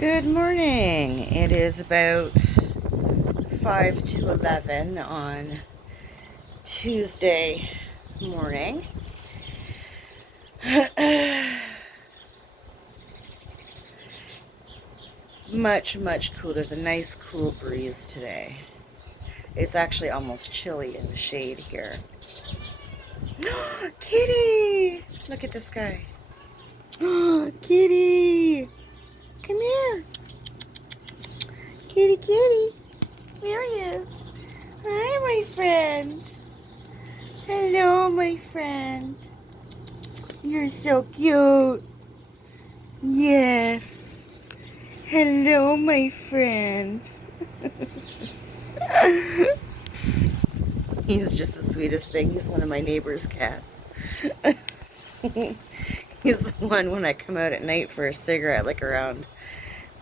Good morning. It is about 5 to 11 on Tuesday morning. It's much cool. There's a nice cool breeze today. It's actually almost chilly in the shade here. Kitty! Look at this guy. Kitty! Come here. Kitty, kitty. There he is. Hi, my friend. Hello, my friend. You're so cute. Yes. Hello, my friend. He's just the sweetest thing. He's one of my neighbor's cats. He's the one when I come out at night for a cigarette, like around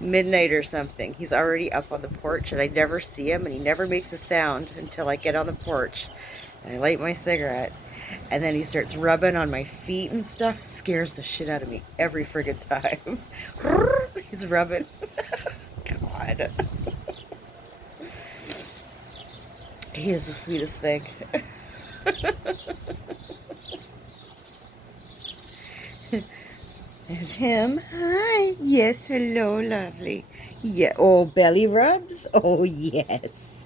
midnight or something. He's already up on the porch and I never see him, and he never makes a sound until I get on the porch and I light my cigarette, and then he starts rubbing on my feet and stuff. Scares the shit out of me every friggin' time. He's rubbing. God. He is the sweetest thing. There's him. Hi. Yes, hello, lovely. Yeah. Oh, belly rubs? Oh, yes.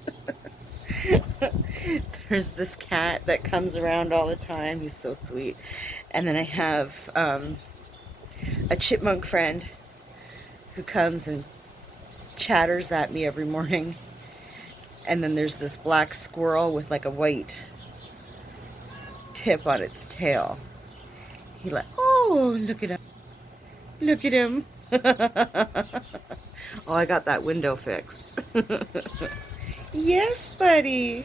There's this cat that comes around all the time. He's so sweet. And then I have a chipmunk friend who comes and chatters at me every morning. And then there's this black squirrel with like a white tip on its tail. He like, oh, look at him. Look at him. Oh, I got that window fixed. Yes, buddy.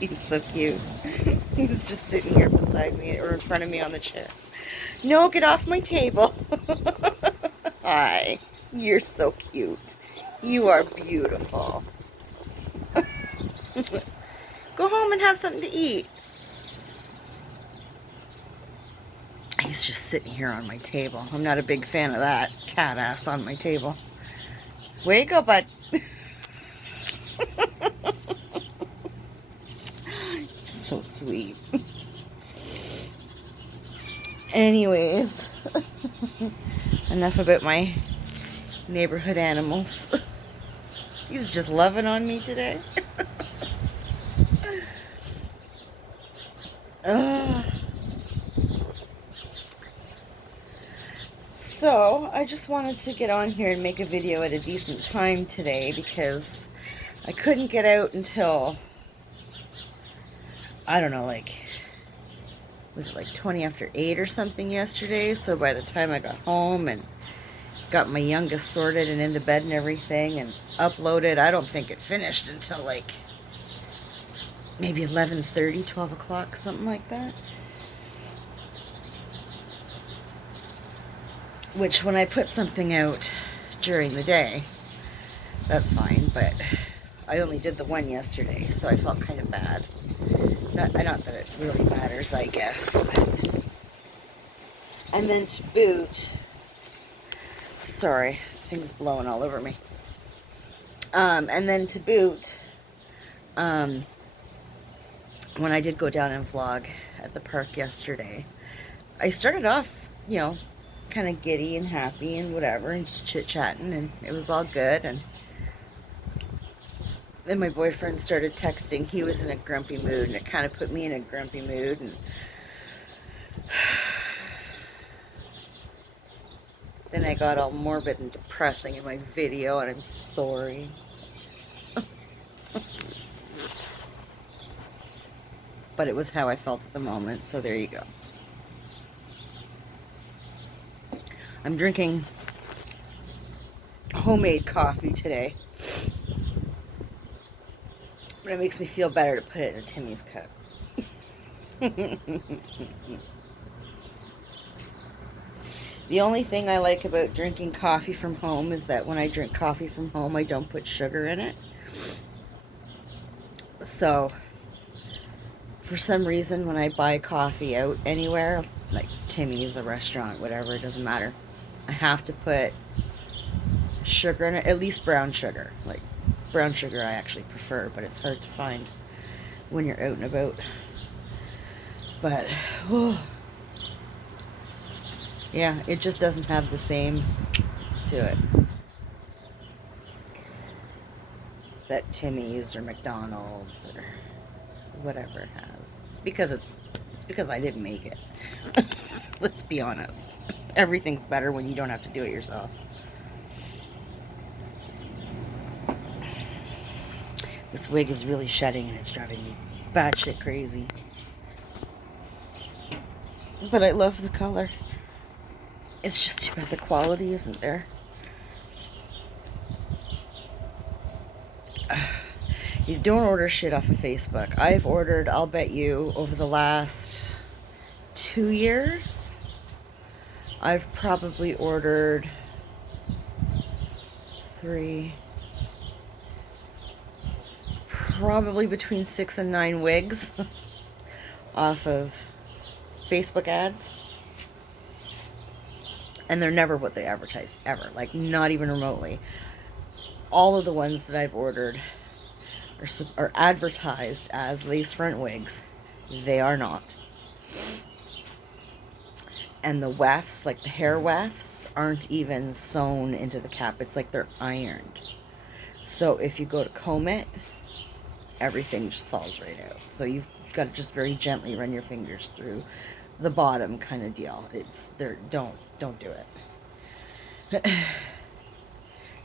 He's so cute. He's just sitting here beside me or in front of me on the chair. No, get off my table. Hi. You're so cute. You are beautiful. Go home and have something to eat. He's just sitting here on my table. I'm not a big fan of that cat ass on my table. Way go, bud. So sweet. Anyways, enough about my neighborhood animals. He's just loving on me today. So, I just wanted to get on here and make a video at a decent time today because I couldn't get out until, I don't know, like, was it like 20 after 8 or something yesterday? So by the time I got home and got my youngest sorted and into bed and everything and uploaded, I don't think it finished until like maybe 11:30, 12 o'clock, something like that. Which, when I put something out during the day, that's fine, but I only did the one yesterday, so I felt kind of bad. Not that it really matters, I guess. But. And then to boot, sorry, things blowing all over me. And then to boot, when I did go down and vlog at the park yesterday, I started off, kind of giddy and happy and whatever, and just chit-chatting, and it was all good. And then my boyfriend started texting. He was in a grumpy mood, and it kind of put me in a grumpy mood. And then I got all morbid and depressing in my video, and I'm sorry. But it was how I felt at the moment, so there you go. I'm drinking homemade coffee today. But it makes me feel better to put it in a Timmy's cup. The only thing I like about drinking coffee from home is that when I drink coffee from home, I don't put sugar in it. So, for some reason, when I buy coffee out anywhere, like Timmy's, a restaurant, whatever, it doesn't matter, I have to put sugar in it, at least brown sugar. Like, brown sugar I actually prefer, but it's hard to find when you're out and about. But, oh, yeah, it just doesn't have the same to it that Timmy's or McDonald's or whatever has. It's because I didn't make it. Let's be honest. Everything's better when you don't have to do it yourself. This wig is really shedding and it's driving me batshit crazy. But I love the color. It's just too bad the quality isn't there. You don't order shit off of Facebook. I've ordered, I'll bet you, over the last 2 years, I've probably ordered 3, probably between 6 and 9 wigs off of Facebook ads. And they're never what they advertise, ever. Like, not even remotely. All of the ones that I've ordered are advertised as lace front wigs. They are not. And the wefts, like the hair wefts, aren't even sewn into the cap. It's like they're ironed. So if you go to comb it, everything just falls right out. So you've got to just very gently run your fingers through the bottom kind of deal. Don't do it.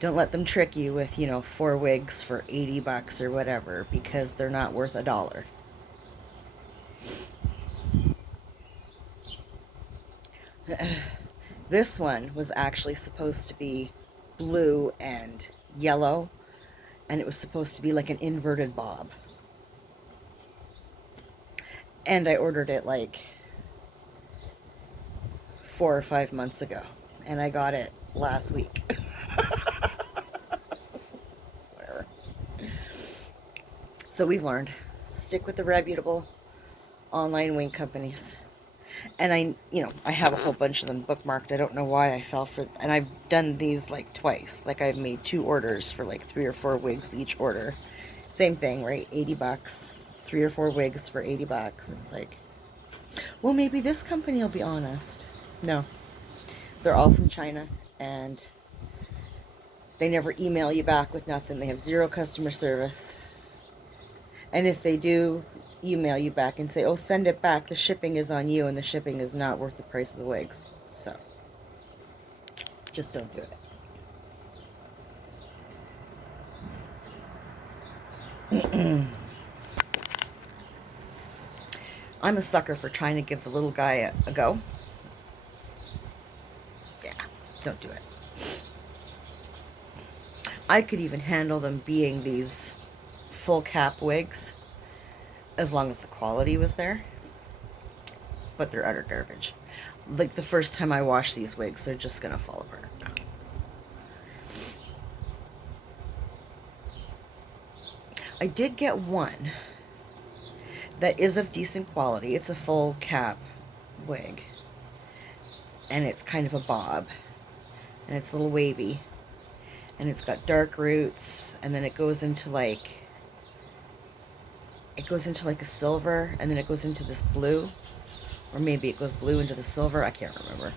Don't let them trick you with, 4 wigs for $80 or whatever, because they're not worth $1. This one was actually supposed to be blue and yellow, and it was supposed to be like an inverted bob. And I ordered it like 4 or 5 months ago, and I got it last week. Whatever. So we've learned, stick with the reputable online wing companies. And I have a whole bunch of them bookmarked. I don't know why I fell for, and I've done these like twice. Like, I've made 2 orders for like 3 or 4 wigs each order. Same thing, right? $80. 3 or 4 wigs for $80. It's like, well, maybe this company will be honest. No. They're all from China, and they never email you back with nothing. They have 0 customer service. And if they do email you back and say, oh, send it back, the shipping is on you, and the shipping is not worth the price of the wigs. So, just don't do it. I'm a sucker for trying to give the little guy a go. Yeah, don't do it. I could even handle them being these full cap wigs, as long as the quality was there. But they're utter garbage. Like, the first time I wash these wigs, they're just gonna fall apart. I did get one that is of decent quality. It's a full cap wig, and it's kind of a bob, and it's a little wavy, and it's got dark roots, and then it goes into like a silver, and then it goes into this blue, or maybe it goes blue into the silver. I can't remember,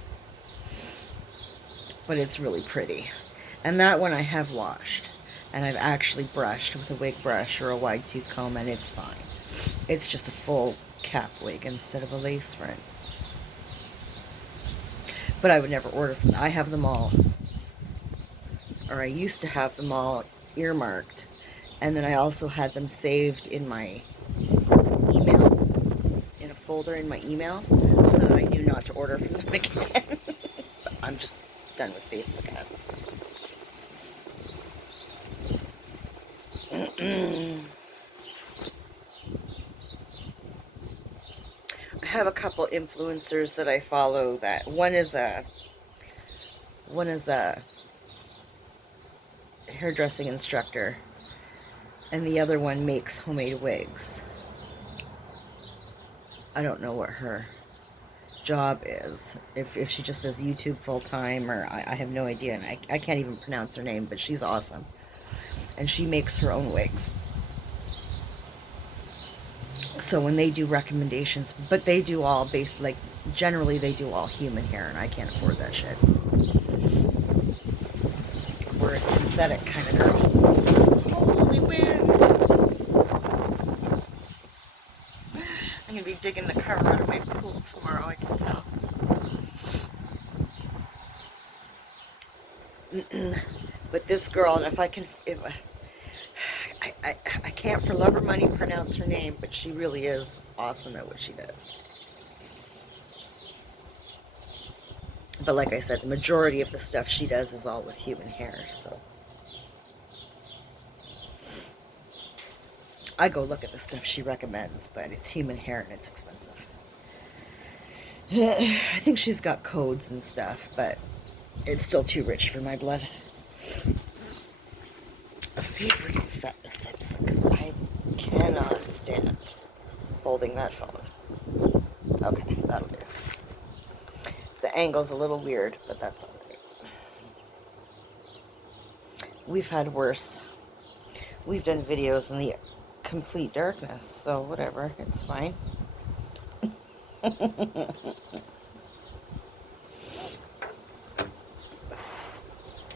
but it's really pretty. And that one I have washed, and I've actually brushed with a wig brush or a wide tooth comb, and it's fine. It's just a full cap wig instead of a lace front. But I would never order from them. I have them all, or I used to have them all earmarked, and then I also had them saved in my email, in a folder in my email, so that I knew not to order from them again. But I'm just done with Facebook ads. I have a couple influencers that I follow. That one is a hairdressing instructor, and the other one makes homemade wigs. I don't know what her job is. If she just does YouTube full time, or I have no idea, and I can't even pronounce her name, but she's awesome. And she makes her own wigs. So when they do recommendations, but they do all based, like, generally they do all human hair, and I can't afford that shit. We're a synthetic kind of girl. Holy wind! I'm gonna be digging the cover out of my pool tomorrow, I can tell. But this girl, and if I can, I can't for love or money pronounce her name, but she really is awesome at what she does. But like I said, the majority of the stuff she does is all with human hair, so. I go look at the stuff she recommends, but it's human hair and it's expensive. I think she's got codes and stuff, but it's still too rich for my blood. Let's see if we can set this up, because I cannot stand holding that phone. Okay, that'll do. The angle's a little weird, but that's all right. We've had worse. We've done videos in the complete darkness, so whatever, it's fine.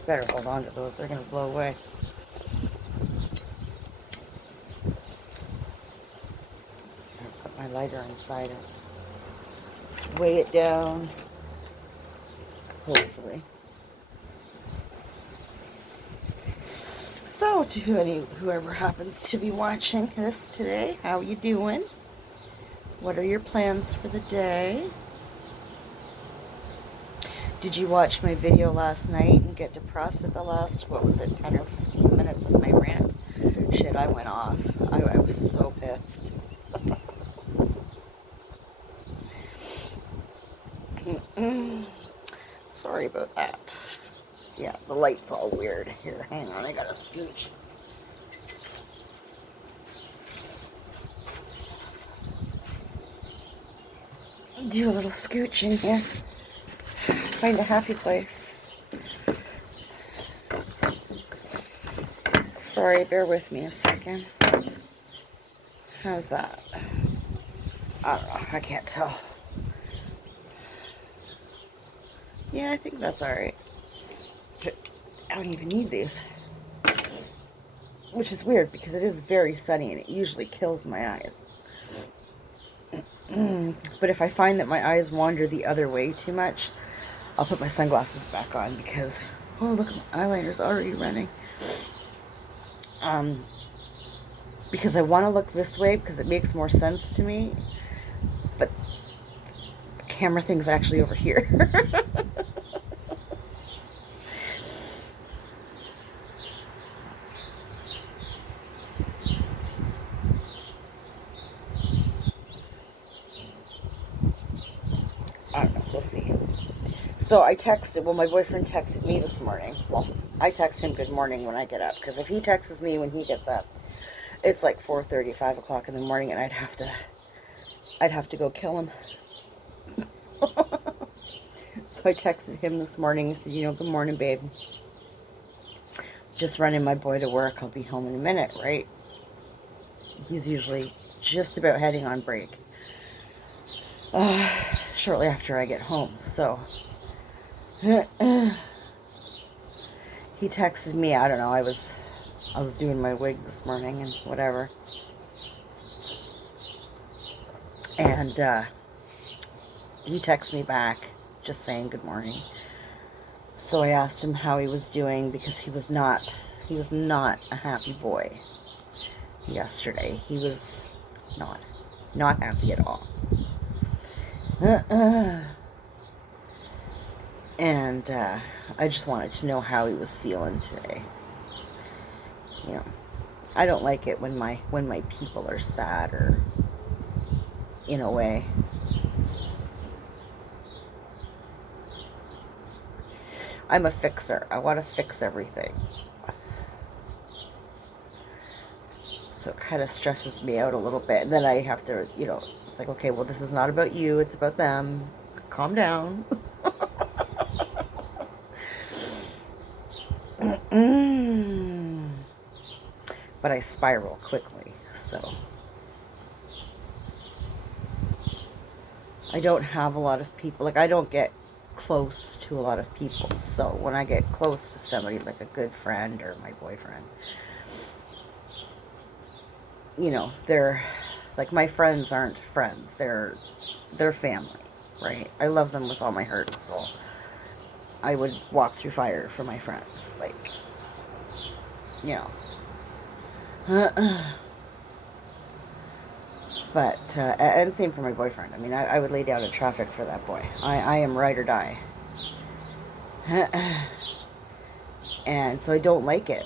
Better hold on to those, they're gonna blow away. I'll put my lighter inside it. Weigh it down. Hopefully. So, to whoever happens to be watching this today, how you doing? What are your plans for the day? Did you watch my video last night and get depressed at the last, what was it, 10 or 15 minutes of my rant? Shit, I went off. I was so pissed. Sorry about that. Yeah, the light's all weird. Here, hang on, I gotta scooch. Do a little scooching here. Find a happy place. Sorry, bear with me a second. How's that? I don't know, I can't tell. Yeah, I think that's alright. I don't even need these. Which is weird because it is very sunny and it usually kills my eyes. But if I find that my eyes wander the other way too much, I'll put my sunglasses back on because, oh look, my eyeliner's already running. Because I want to look this way because it makes more sense to me. But the camera thing's actually over here. I don't know, we'll see. So I texted, well, my boyfriend texted me this morning. Well, I text him good morning when I get up, because if he texts me when he gets up, it's like 4:30, 5 o'clock in the morning, and I'd have to go kill him. So I texted him this morning. I said, good morning, babe. Just running my boy to work. I'll be home in a minute, right? He's usually just about heading on break. Shortly after I get home, so he texted me. I don't know, I was doing my wig this morning and whatever, and he texted me back just saying good morning. So I asked him how he was doing, because he was not a happy boy yesterday. He was not happy at all. And I just wanted to know how he was feeling today. I don't like it when my people are sad, or in a way. I'm a fixer. I want to fix everything. So it kind of stresses me out a little bit. And then I have to, it's like, okay, well, this is not about you. It's about them. calm down. But I spiral quickly, so I don't have a lot of people. Like, I don't get close to a lot of people. So when I get close to somebody, like a good friend or my boyfriend, you know, they're like, my friends aren't friends. They're family, right? I love them with all my heart and soul. I would walk through fire for my friends, like, you know. But, and same for my boyfriend. I mean, I would lay down in traffic for that boy. I am ride or die. And so I don't like it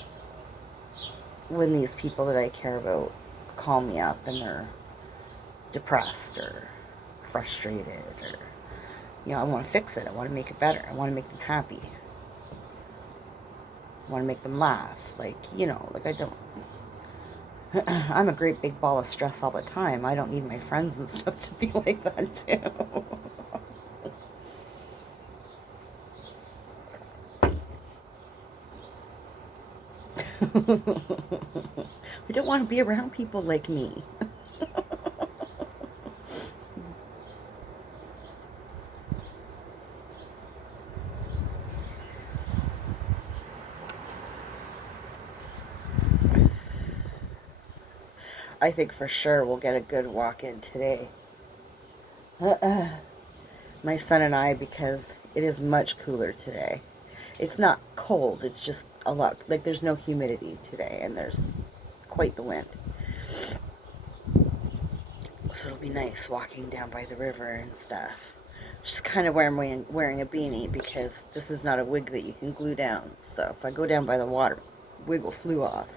when these people that I care about call me up and they're depressed or frustrated, or, you know, I want to fix it. I want to make it better. I want to make them happy. I want to make them laugh. Like, you know, like, I don't... I'm a great big ball of stress all the time. I don't need my friends and stuff to be like that too. I don't want to be around people like me. I think for sure we'll get a good walk in today. My son and I, because it is much cooler today. It's not cold, it's just a lot, like, there's no humidity today, and there's quite the wind. So it'll be nice walking down by the river and stuff. Just kind of where I'm wearing a beanie, because this is not a wig that you can glue down. So if I go down by the water, wig will flew off.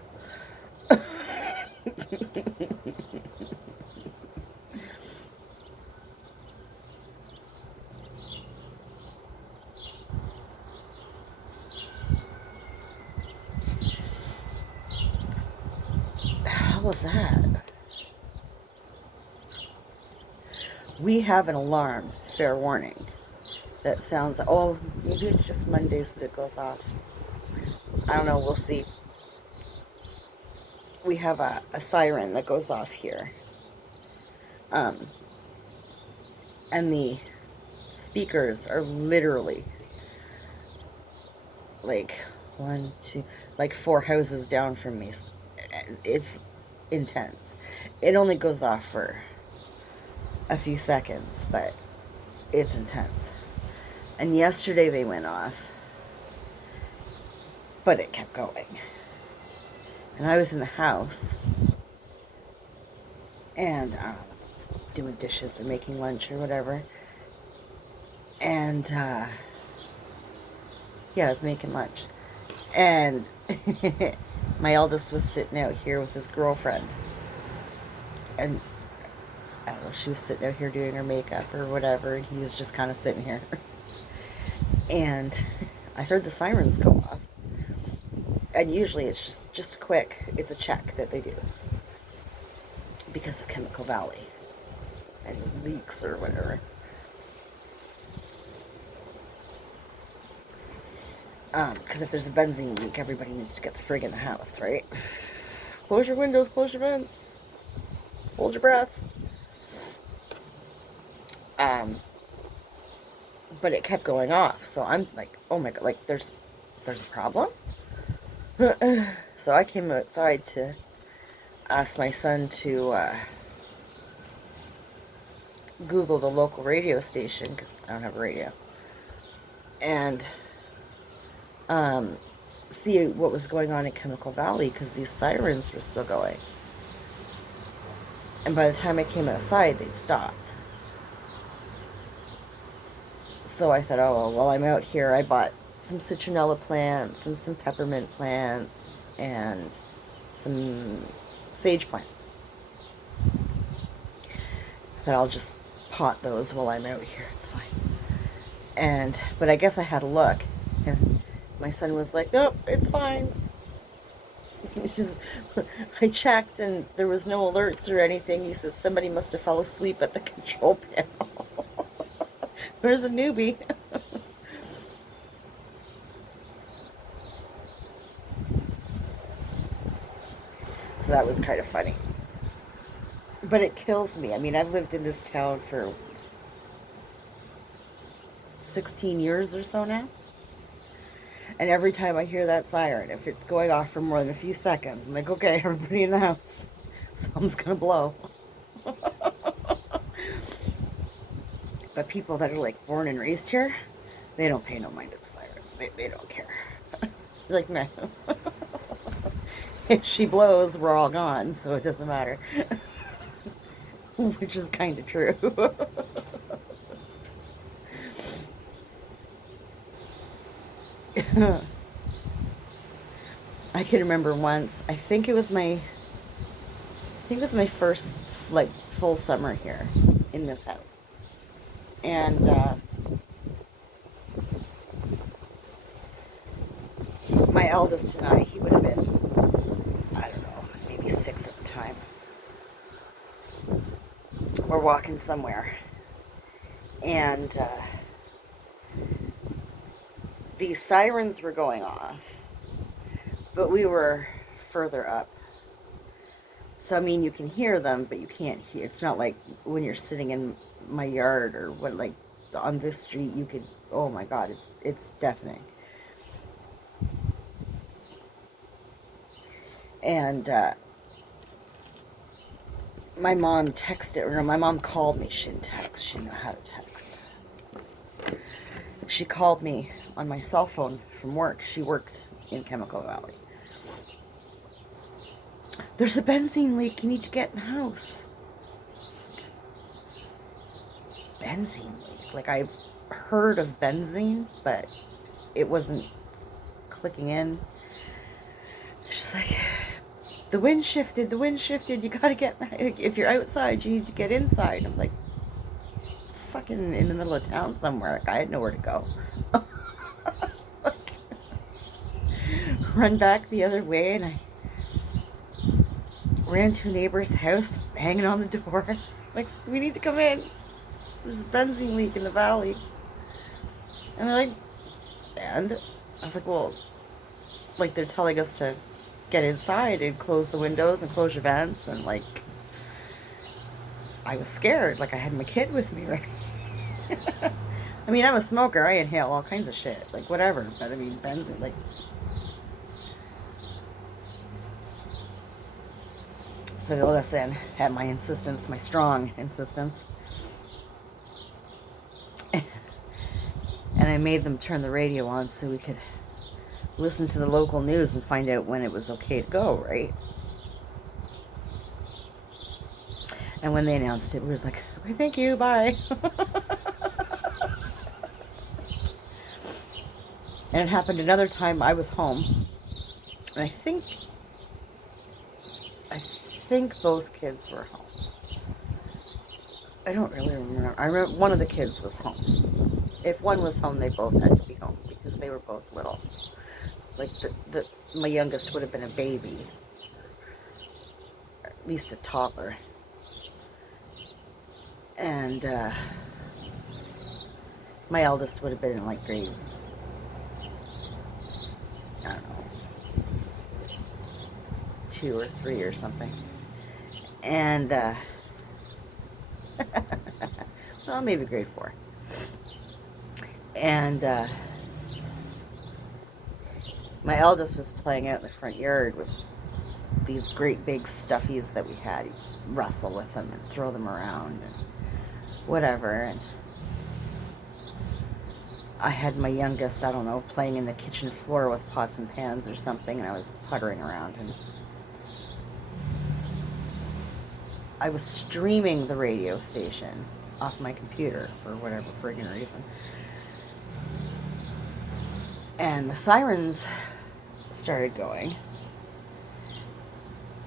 How was that? We have an alarm, fair warning, that sounds, oh, maybe it's just Mondays that it goes off. I don't know, we'll see. We have a siren that goes off here. And the speakers are literally like like 4 houses down from me. It's intense. It only goes off for a few seconds, but it's intense. And yesterday they went off, but it kept going. And I was in the house, and I was doing dishes or making lunch or whatever. And, yeah, I was making lunch. And my eldest was sitting out here with his girlfriend. And, I don't know, she was sitting out here doing her makeup or whatever, and he was just kind of sitting here. And I heard the sirens go off. And usually it's just quick. It's a check that they do. Because of Chemical Valley. Any leaks or whatever. Because if there's a benzene leak, everybody needs to get the frig in the house, right? Close your windows, close your vents. Hold your breath. But it kept going off. So I'm like, oh my god, like, there's a problem? So I came outside to ask my son to Google the local radio station, because I don't have a radio, and see what was going on in Chemical Valley, because these sirens were still going. And by the time I came outside, they'd stopped. So I thought, oh, well, while I'm out here, I bought some citronella plants and some peppermint plants and some sage plants. I thought I'll just pot those while I'm out here. It's fine. But I guess I had a look. And my son was like, nope, it's fine. It's just, I checked and there was no alerts or anything. He says somebody must have fell asleep at the control panel. There's a newbie. So that was kind of funny. But it kills me. I mean, I've lived in this town for 16 years or so now. And every time I hear that siren, if it's going off for more than a few seconds, I'm like, okay, everybody in the house, something's going to blow. But people that are like born and raised here, they don't pay no mind to the sirens. They don't care. Like, no. If she blows, we're all gone, so it doesn't matter. Which is kind of true. I can remember once, I think it was my first like full summer here in this house. And my eldest and I, he would have been, I don't know, maybe 6 at the time. We're walking somewhere, and these sirens were going off, but we were further up. So, I mean, you can hear them, but you can't hear. It's not like when you're sitting in my yard or what, like on this street, you could, oh my God, it's deafening. And my mom texted, or no, my mom called me. She didn't text. She didn't know how to text. She called me on my cell phone from work. She worked in Chemical Valley. There's a benzene leak. You need to get in the house. Benzene leak. Like, I've heard of benzene, but it wasn't clicking in. She's like, the wind shifted, you gotta get, if you're outside, you need to get inside. I'm like, fucking in the middle of town somewhere, like I had nowhere to go. Like, run back the other way, and I ran to a neighbor's house, banging on the door, like, we need to come in, there's a benzene leak in the valley. And they're like, and I was like, well, like, they're telling us to get inside and close the windows and close your vents, and like, I was scared, like I had my kid with me, right? I mean, I'm a smoker, I inhale all kinds of shit, like whatever, but I mean, benzene, like, so they let us in at my insistence, my strong insistence. And I made them turn the radio on so we could listen to the local news and find out when it was okay to go, right? And when they announced it, we was like, okay, thank you, bye. And it happened another time. I was home, and I think both kids were home. I don't really remember. I remember one of the kids was home. If one was home, they both had to be home because they were both little. Like, my youngest would have been a baby, or at least a toddler. And my eldest would have been in like grade, I don't know, 2 or 3 or something. And well, maybe grade 4. And my eldest was playing out in the front yard with these great big stuffies that we had. He'd wrestle with them and throw them around and whatever. And I had my youngest, I don't know, playing in the kitchen floor with pots and pans or something, and I was puttering around, and I was streaming the radio station off my computer for whatever friggin' reason. And the sirens started going,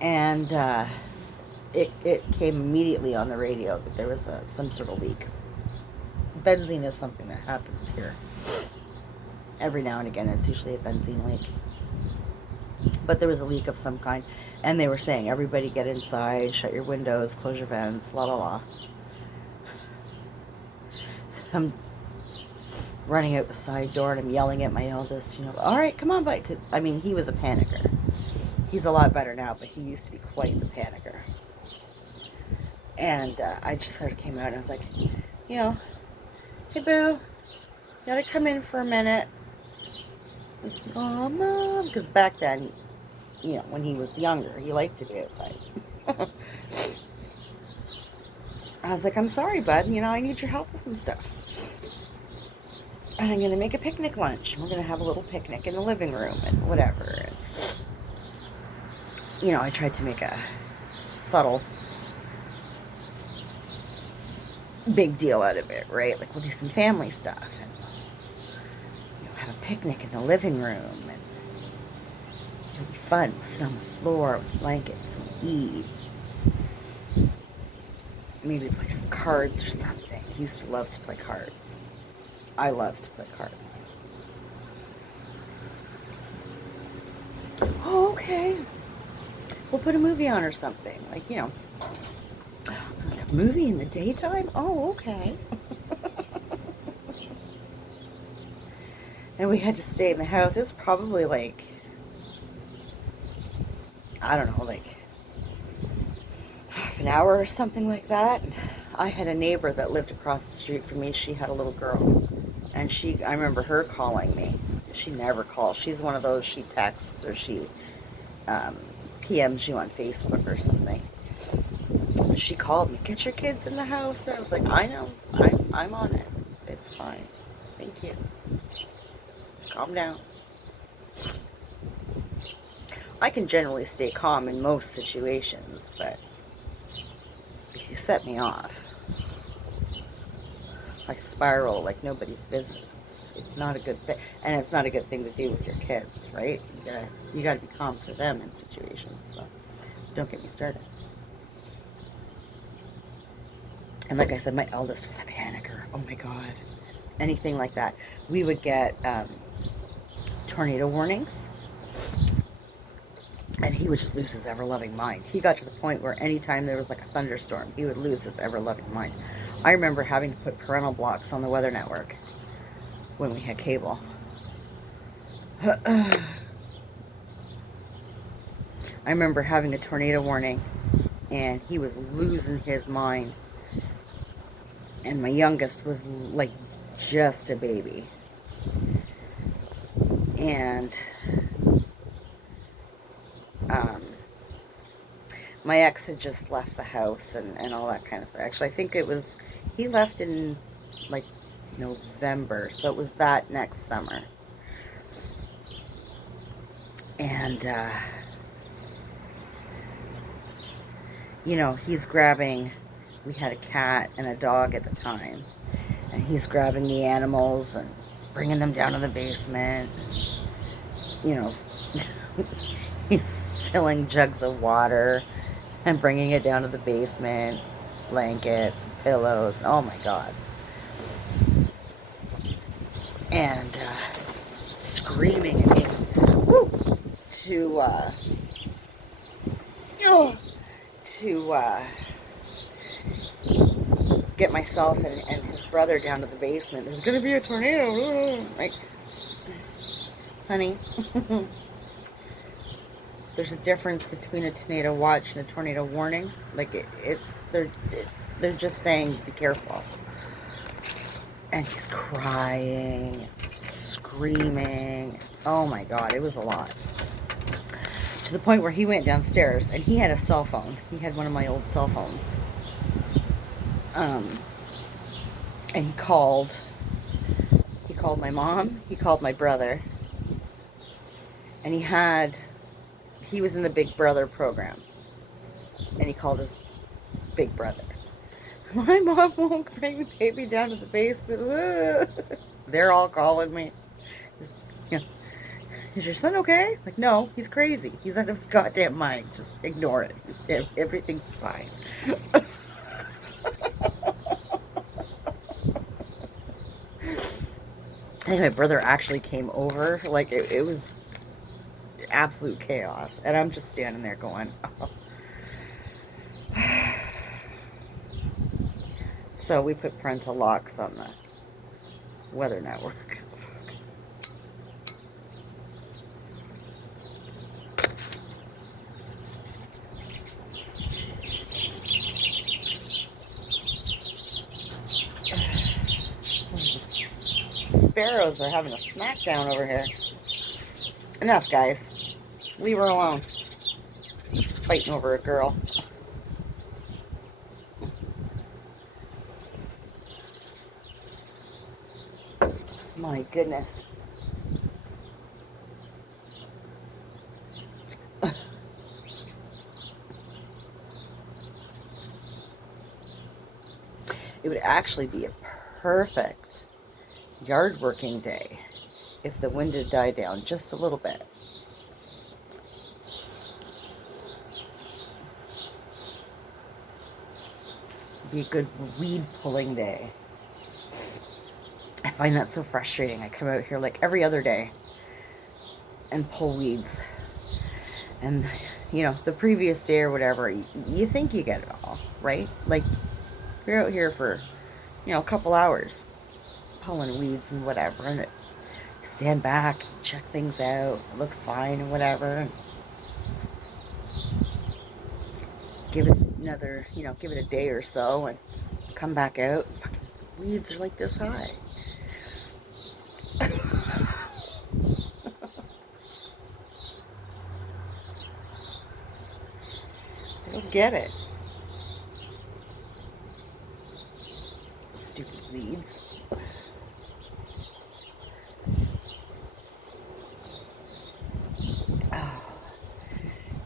and it came immediately on the radio that there was some sort of leak. Benzene is something that happens here every now and again. It's usually a benzene leak, but there was a leak of some kind, and they were saying, everybody get inside, shut your windows, close your vents, la la la. I'm running out the side door, and I'm yelling at my eldest, all right, come on, bud. 'Cause, I mean, he was a panicker. He's a lot better now, but he used to be quite the panicker. And I just sort of came out and I was like, hey, boo, you gotta come in for a minute. Oh, Mom. Because back then, when he was younger, he liked to be outside. I was like, I'm sorry, bud. I need your help with some stuff. And I'm going to make a picnic lunch. We're going to have a little picnic in the living room and whatever. And, I tried to make a subtle big deal out of it, right? Like, we'll do some family stuff and have a picnic in the living room, and it'll be fun. We'll sit on the floor with blankets and eat. Maybe play some cards or something. He used to love to play cards. I love to play cards. Oh, okay. We'll put a movie on or something. Like, a movie in the daytime? Oh, okay. And we had to stay in the house. It was probably like, I don't know, like half an hour or something like that. I had a neighbor that lived across the street from me. She had a little girl. And I remember her calling me. She never calls. She's one of those, she texts or she PMs you on Facebook or something. She called me, get your kids in the house. And I was like, I know, I'm on it. It's fine. Thank you. Calm down. I can generally stay calm in most situations, but if you set me off, I spiral like nobody's business. It's not a good thing, and it's not a good thing to do with your kids, right? You gotta be calm for them in situations. So don't get me started. And like I said, my eldest was a panicker. Oh my God, anything like that. We would get tornado warnings, and he would just lose his ever-loving mind. He got to the point where anytime there was like a thunderstorm, he would lose his ever-loving mind. I remember having to put parental blocks on the Weather Network when we had cable. I remember having a tornado warning, and he was losing his mind. And my youngest was like just a baby. And my ex had just left the house and all that kind of stuff. Actually, I think he left in like November, so it was that next summer. And he's grabbing, we had a cat and a dog at the time, and he's grabbing the animals and bringing them down to the basement. He's filling jugs of water and bringing it down to the basement, blankets, pillows, oh my God. And screaming at me to get myself and his brother down to the basement. There's gonna be a tornado. Like, honey, there's a difference between a tornado watch and a tornado warning. Like, they're just saying be careful. And he's crying, screaming. Oh my God, it was a lot. To the point where he went downstairs, and he had a cell phone. He had one of my old cell phones. And he called my mom, he called my brother, and he was in the Big Brother program, and he called his big brother. My mom won't bring the baby down to the basement. They're all calling me. Is your son okay? Like, no, he's crazy. He's out of his goddamn mind. Just ignore it. Everything's fine. I think my brother actually came over. Like, it was absolute chaos. And I'm just standing there going, oh. So we put parental locks on Weather Network. Sparrows are having a smackdown over here. Enough, guys. Leave her alone. Fighting over a girl. My goodness. It would actually be a perfect yard working day if the wind had died down just a little bit. Be a good weed pulling day. I find that so frustrating. I come out here like every other day and pull weeds. And, you know, the previous day or whatever, you think you get it all, right? Like, you're out here for, you know, a couple hours pulling weeds and whatever. And stand back, check things out. It looks fine and whatever. And give it another, you know, give it a day or so and come back out. Fucking weeds are like this high. I don't get it. Stupid weeds. Oh.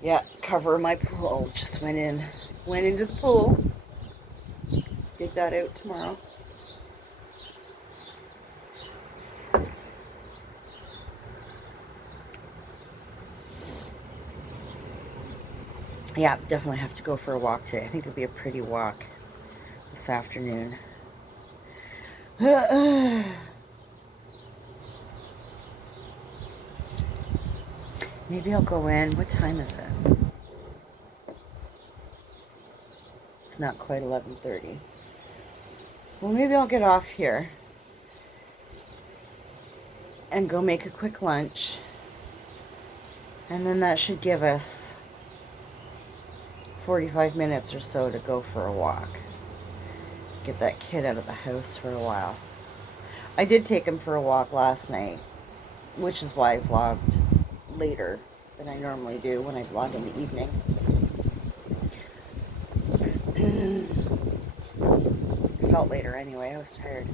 Yeah, cover my pool. Just went into the pool. Dig that out tomorrow. Yeah, definitely have to go for a walk today. I think it'll be a pretty walk this afternoon. Maybe I'll go in. What time is it? It's not quite 11:30. Well, maybe I'll get off here and go make a quick lunch. And then that should give us 45 minutes or so to go for a walk. Get that kid out of the house for a while. I did take him for a walk last night, which is why I vlogged later than I normally do when I vlog in the evening. Felt later anyway, I was tired.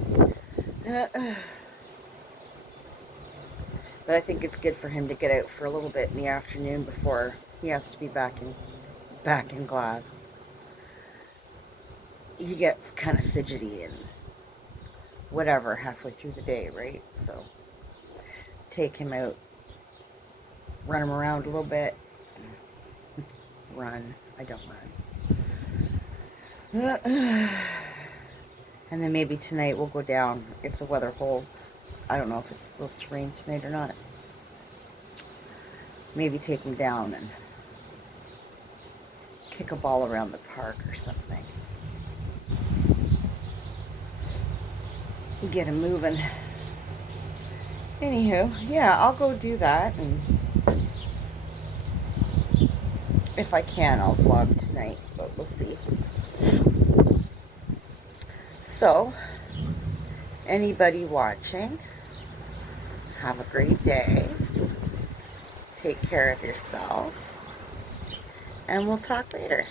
But I think it's good for him to get out for a little bit in the afternoon before he has to be back in class. He gets kind of fidgety and whatever halfway through the day, right? So take him out, run him around a little bit. Run. I don't run. And then maybe tonight we'll go down if the weather holds. I don't know if it's supposed to rain tonight or not. Maybe take him down and kick a ball around the park or something. Get him moving. Anywho, yeah, I'll go do that, and if I can, I'll vlog tonight, but we'll see. So, anybody watching, have a great day. Take care of yourself, and we'll talk later.